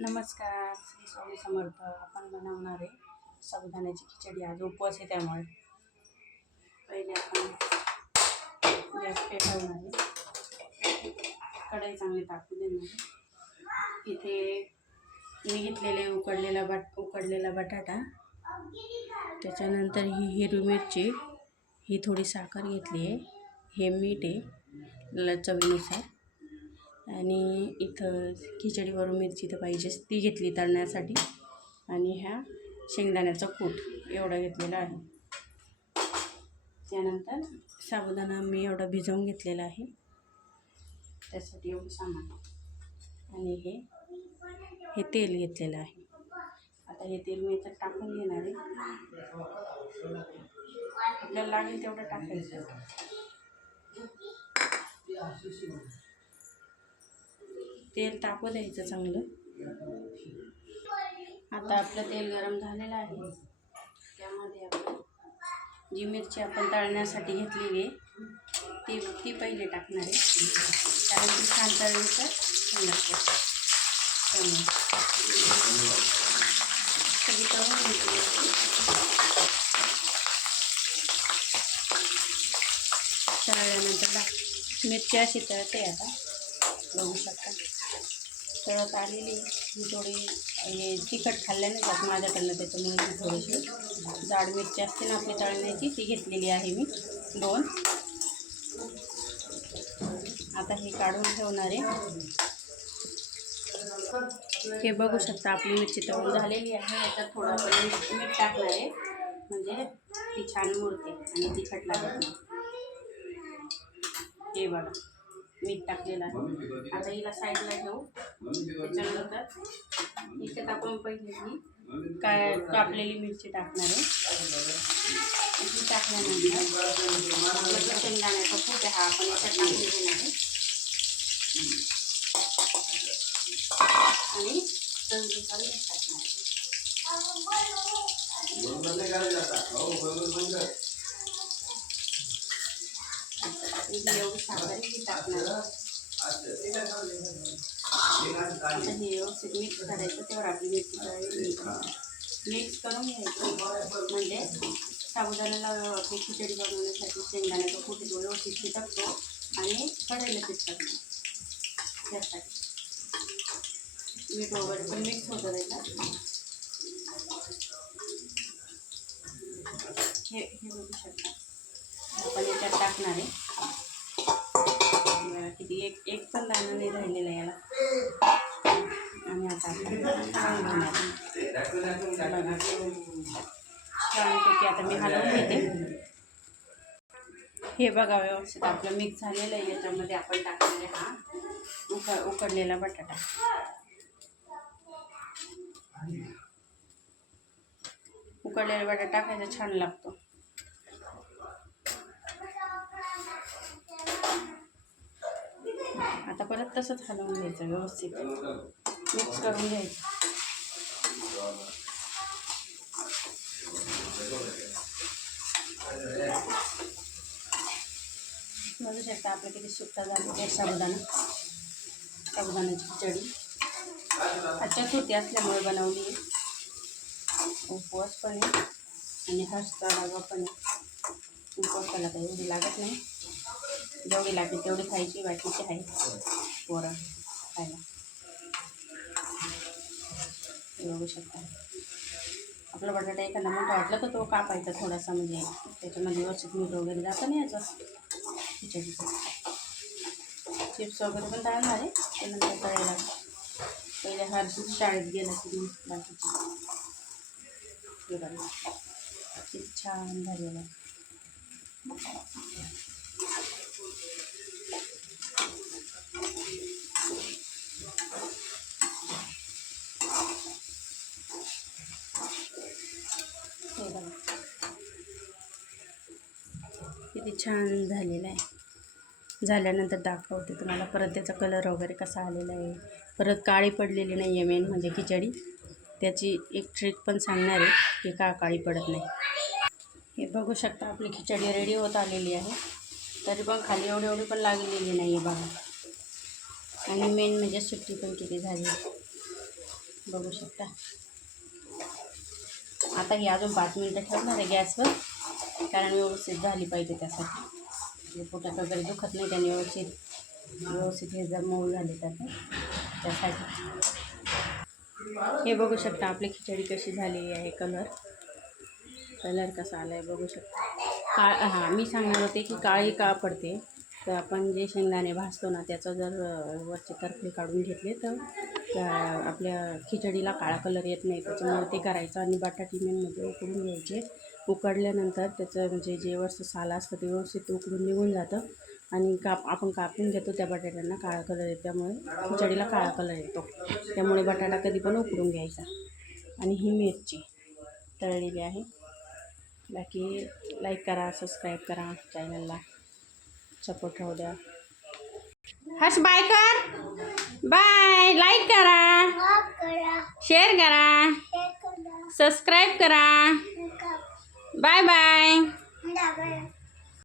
नमस्कार श्री स्वामी समर्थ. आपण बनवणार आहे साबुदाण्याची खिचडी. आज उपवास आहे त्यामुळे. पहिले आपण गॅस पेटवणार आहे कढई चांगली टाकू देणार आहे. इथे मी घेतलेले उकडलेला बट उकडलेला बटाटा. त्याच्यानंतर ही हिरवी मिरची. ही थोडी साखर घेतली आहे. हे मीठ आहे. चवीनुसार. आणि इथं खिचडीवरून मिरची तर पाहिजेच. ती घेतली तळण्यासाठी. आणि ह्या शेंगदाण्याचा कूट एवढा घेतलेला आहे. त्यानंतर साबुदाणा मी एवढा भिजवून घेतलेला आहे. त्यासाठी एवढं सामान. आणि हे हे तेल घेतलेलं आहे. आता हे तेल मी याच्यात टाकून घेणार आहे. आपल्याला लागेल तेवढं टाकायचं. तेल तापू द्यायचं चांगलं. आता आपलं तेल गरम झालेलं आहे. त्यामध्ये आपण जी मिरची आपण तळण्यासाठी घेतलेली आहे ती ती पहिले टाकणार आहे. कारण ती छान तळली तर छान लागते सगळी तळून तळल्यानंतर मिरची अशी तळते आता. बघू शकता. तळत आलेली ही थोडी हे तिखट खाल्ल्याने जात माझ्याकडनं त्याच्यामुळे ती थोडीशी जाड मिरची असते ना आपली तळण्याची ती घेतलेली आहे मी. दोन. आता हे काढून ठेवणार आहे. हे बघू शकता आपली मिरची तळून झालेली आहे. याच्यात थोडं आपण मीठ मीठ टाकणार आहे. म्हणजे ती छान मुरते आणि तिखट लागत नाही. हे बघा मीठ टाकलेलं आहे. आता हिला साईडला ठेवू त्याच्यानंतर इथे आपण पहिले ही काय कापलेली मिरची टाकणार आहे. ही टाकल्यानंतर आपलं जो शेंगदाण्याचा फूट आहे हा आपण याच्यात टाकून घेणार आहे. आणि चवीनुसार मीठ टाकणार आहे. एवढी साखर ही टाकणार हे व्यवस्थित मिक्स करायचं तेव्हा आपली मिरची मिक्स करून घ्यायचं. म्हणजे साबुदाण्याला आपली खिचडी बनवण्यासाठी शेंगदाण्याचा कुठे तो व्यवस्थित शिटकतो आणि कढईला चिटकत. त्यासाठी. मीठ वगैरे पण मिक्स होतं त्याच्यात हे हे बघू शकता. आपण याच्यात टाकणार आहे. किती? एक एक पण दाणा नाही राहिलेला याला. आणि आता छान छानपैकी आता मी हलवून घेते. हे बघा व्यवस्थित आपलं मिक्स झालेलं आहे. याच्यामध्ये आपण टाकलेले हा उक उकडलेला बटाटा. उकडलेला बटाटा टाकायचा छान लागतो. आता परत तसंच हलवून घ्यायचं व्यवस्थित. मिक्स करून घ्यायचं. बघू शकता आपलं किती सुट्टा झाली ते साबुदाणा. साबुदाण्याची खिचडी. आजच्या छोटी असल्यामुळे बनवली आहे. उपवास पण आहे आणि हर्ष लागा पण आहे. उपवासाला काही लागत नाही. जेवढी लागते तेवढी खायची बाकीची आहे. पोरं खायला. बघू शकता. आपला बटाटा एखादा मोठा वाटला तर तो कापायचा थोडासा म्हणजे. त्याच्यामध्ये व्यवस्थित मीठ वगैरे जातं नाही याचं. खिचडीचं. चिप्स वगैरे पण तयार झाले त्यानंतर तळायला पहिले हर्षित शाळेत गेला की बाकीची. बघा. किती छान झालेलं आहे हे बघा किती छान झालेलं आहे. झाल्यानंतर दाखवते तुम्हाला परत त्याचा कलर वगैरे कसा आलेला आहे. परत काळी पडलेली नाही आहे मेन म्हणजे खिचडी. त्याची एक ट्रिक पण सांगणार आहे की का काळी पडत नाही. हे बघू शकता आपली खिचडी रेडी होत आलेली आहे. तरी पण खाली एवढी एवढी पण लागलेली नाही आहे बघा. आणि मेन म्हणजे सुट्टी पण किती झाली. बघू शकता. आता ही अजून पाच मिनटं ठेवणार आहे गॅसवर. कारण व्यवस्थित झाली पाहिजे त्यासाठी. म्हणजे पोटात वगैरे दुखत नाही त्याने व्यवस्थित व्यवस्थित हे जर मऊ झाले त्याचं त्यासाठी. हे बघू शकता आपली खिचडी कशी झालेली आहे कलर कलर कसा आला आहे बघू शकता. काळ हां मी सांगणार होते की काळी का पडते. तर आपण जे शेंगदाणे भाजतो ना त्याचं जर वरचे तरफे काढून घेतले तर त्या आपल्या खिचडीला काळा कलर येत नाही त्याच्यामुळे ते करायचं आणि बटाटी मेनमध्ये म्हणजे उकडून घ्यायचे. उकडल्यानंतर त्याचं म्हणजे जे वरचं साल असतं ते व्यवस्थित उकडून निघून जातं आणि काप आपण कापून घेतो त्या बटाट्यांना काळा कलर येतो त्यामुळे खिचडीला काळा कलर येतो. त्यामुळे बटाटा कधी पण उकडून घ्यायचा. आणि ही मिरची तळलेली आहे. बाकी लाईक करा सबस्क्राईब करा चॅनलला सपोर्ट राहू द्या. हर्ष बाय कर. बाय लाईक करा. शेअर करा. सबस्क्राईब करा. Bye bye